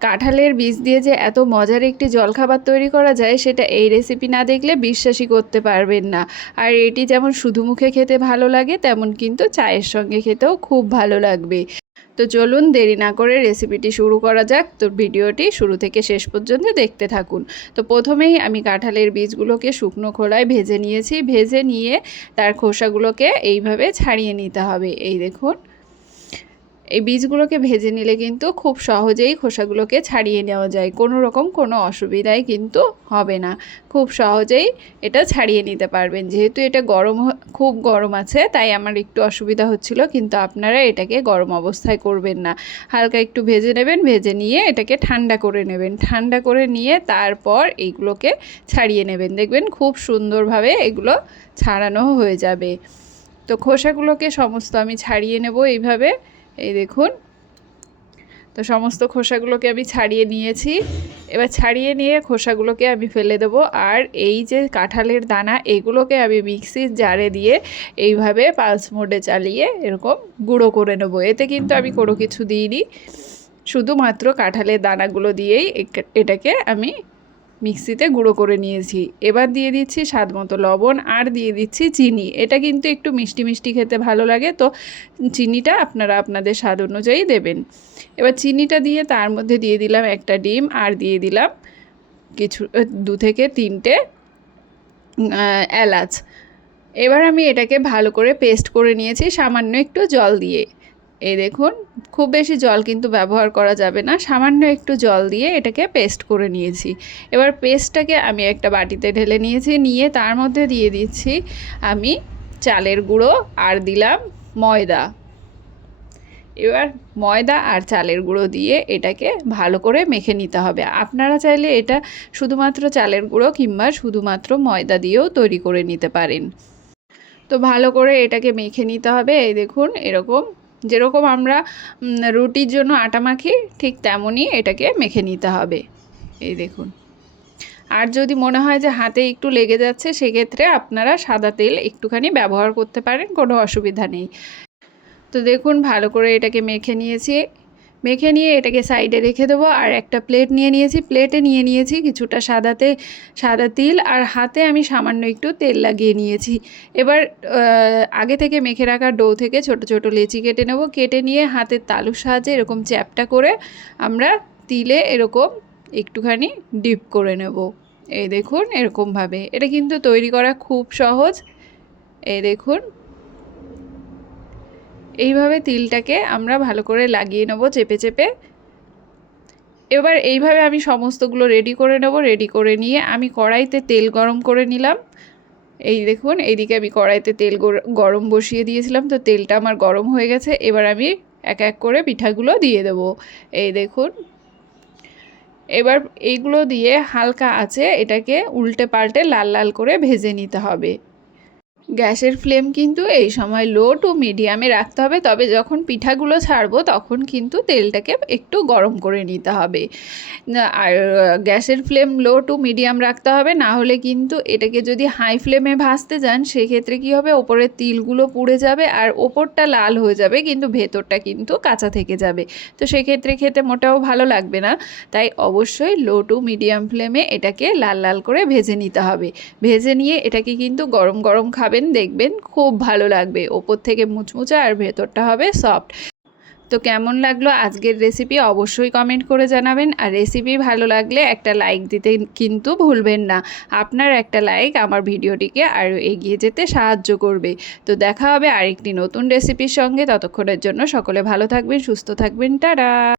কাঁঠালের বীজ দিয়ে যে এত মজার একটি জলখাবার তৈরি করা যায় সেটা এই রেসিপি না দেখলে বিশ্বাসই করতে পারবেন না। আর এটি যেমন শুধু মুখে খেতে ভালো লাগে তেমন কিন্তু চায়ের সঙ্গে খেতেও খুব ভালো লাগবে। তো চলুন দেরি না করে রেসিপিটি শুরু করা যাক। তো ভিডিওটি শুরু থেকে শেষ পর্যন্ত দেখতে থাকুন। তো প্রথমেই আমি কাঁঠালের বীজগুলোকে শুকনো খোলায় ভেজে নিয়েছি। ভেজে নিয়ে তার খোসাগুলোকে এইভাবে ছাড়িয়ে নিতে হবে। এই দেখুন, এই বীজগুলোকে ভেজে নিলে কিন্তু খুব সহজেই খোসাগুলোকে ছাড়িয়ে নেওয়া যায়, কোনো অসুবিধাই কিন্তু হবে না। খুব সহজেই এটা ছাড়িয়ে নিতে পারবেন। যেহেতু এটা খুব গরম আছে তাই আমার একটু অসুবিধা হচ্ছিল, কিন্তু আপনারা এটাকে গরম অবস্থায় করবেন না। হালকা একটু ভেজে নেবেন, ভেজে নিয়ে এটাকে ঠান্ডা করে নেবেন। ঠান্ডা করে নিয়ে তারপর এইগুলোকে ছাড়িয়ে নেবেন। দেখবেন খুব সুন্দরভাবে এগুলো ছাড়ানো হয়ে যাবে। তো খোসাগুলোকে সমস্ত আমি ছাড়িয়ে নেব এইভাবে। এই দেখুন, তো সমস্ত খোসাগুলোকে আমি ছাড়িয়ে নিয়েছি। এবার ছাড়িয়ে নিয়ে খোসাগুলোকে আমি ফেলে দেব। আর এই যে কাঁঠালের দানা, এগুলোকে আমি মিক্সির জারে দিয়ে এইভাবে পালস মোডে চালিয়ে এরকম গুঁড়ো করে নেব। এতে কিন্তু আমি কোনো কিছু দিইনি, শুধুমাত্র কাঁঠালের দানাগুলো দিয়েই এটাকে আমি মিক্সিতে গুঁড়ো করে নিয়েছি। এবার দিয়ে দিচ্ছি স্বাদ মতো লবণ আর দিয়ে দিচ্ছি চিনি। এটা কিন্তু একটু মিষ্টি মিষ্টি খেতে ভালো লাগে, তো চিনিটা আপনারা আপনাদের স্বাদ অনুযায়ী দেবেন। এবার চিনিটা দিয়ে তার মধ্যে দিয়ে দিলাম একটা ডিম আর দিয়ে দিলাম কিছু 2 থেকে 3টে এলাচ। এবার আমি এটাকে ভালো করে পেস্ট করে নিয়েছি সামান্য একটু জল দিয়ে। এই দেখুন, খুব বেশি জল কিন্তু ব্যবহার করা যাবে না, সামান্য একটু জল দিয়ে এটাকে পেস্ট করে নিয়েছি। এবার পেস্টটাকে আমি একটা বাটিতে ঢেলে নিয়েছি। নিয়ে তার মধ্যে দিয়ে দিচ্ছি আমি চালের গুঁড়ো আর দিলাম ময়দা। এবার ময়দা আর চালের গুঁড়ো দিয়ে এটাকে ভালো করে মেখে নিতে হবে। আপনারা চাইলে এটা শুধুমাত্র চালের গুঁড়ো কিংবা শুধুমাত্র ময়দা দিয়েও তৈরি করে নিতে পারেন। তো ভালো করে এটাকে মেখে নিতে হবে। এই দেখুন, এরকম যেরকম আমরা রুটির জন্য আটা মাখি ঠিক তেমনই এটাকে মেখে নিতে হবে। এই দেখুন, আর যদি মনে হয় যে হাতে একটু লেগে যাচ্ছে সেক্ষেত্রে আপনারা সাদা তেল একটুখানি ব্যবহার করতে পারেন, কোনো অসুবিধা নেই। তো দেখুন, ভালো করে এটাকে মেখে নিয়েছি। মেখে নিয়ে এটাকে সাইডে রেখে দেবো। আর একটা প্লেট নিয়ে নিয়েছি, প্লেটে নিয়ে নিয়েছি কিছুটা সাদা তিল, আর হাতে আমি সামান্য একটু তেল লাগিয়ে নিয়েছি। এবার আগে থেকে মেখে রাখা ডো থেকে ছোট ছোট লেচি কেটে নেব। কেটে নিয়ে হাতের তালুর সাহায্যে এরকম চ্যাপটা করে আমরা তিলে এরকম একটুখানি ডিপ করে নেব। এই দেখুন, এরকমভাবে এটা কিন্তু তৈরি করা খুব সহজ। এই দেখুন, এইভাবে তিলটাকে আমরা ভালো করে লাগিয়ে নেব চেপে চেপে। এবার এইভাবে আমি সমস্তগুলো রেডি করে নেব। রেডি করে নিয়ে আমি কড়াইতে তেল গরম করে নিলাম। এই দেখুন, এইদিকে আমি কড়াইতে তেল গরম বসিয়ে দিয়েছিলাম, তো তেলটা আমার গরম হয়ে গেছে। এবার আমি এক এক করে পিঠাগুলো দিয়ে দেব। এই দেখুন, এবার এইগুলো দিয়ে হালকা আঁচে এটাকে উল্টে পাল্টে লাল লাল করে ভেজে নিতে হবে। গ্যাসের ফ্লেম কিন্তু এই সময় লো টু মিডিয়ামে রাখতে হবে। তবে যখন পিঠাগুলো ছাড়বো তখন কিন্তু তেলটাকে একটু গরম করে নিতে হবে। আর গ্যাসের ফ্লেম লো টু মিডিয়াম রাখতে হবে, না হলে কিন্তু এটাকে যদি হাই ফ্লেমে ভাজতে যান সেক্ষেত্রে কী হবে, ওপরের তিলগুলো পুড়ে যাবে আর ওপরটা লাল হয়ে যাবে কিন্তু ভেতরটা কিন্তু কাঁচা থেকে যাবে। তো সেক্ষেত্রে খেতে মোটেও ভালো লাগবে না। তাই অবশ্যই লো টু মিডিয়াম ফ্লেমে এটাকে লাল লাল করে ভেজে নিতে হবে। ভেজে নিয়ে এটাকে কিন্তু গরম গরম খাবেন, দেখবেন খুব ভালো লাগবে। ওপর থেকে মুচমুচে আর ভেতরটা হবে সফট। তো কেমন লাগলো আজকের রেসিপি অবশ্যই কমেন্ট করে জানাবেন। আর রেসিপি ভালো লাগলে একটা লাইক দিতে কিন্তু ভুলবেন না। আপনার একটা লাইক আমার ভিডিওটিকে আরও এগিয়ে যেতে সাহায্য করবে। তো দেখা হবে আরেকটি নতুন রেসিপির সঙ্গে। ততক্ষণের জন্য সকলে ভালো থাকবেন, সুস্থ থাকবেন। টাটা।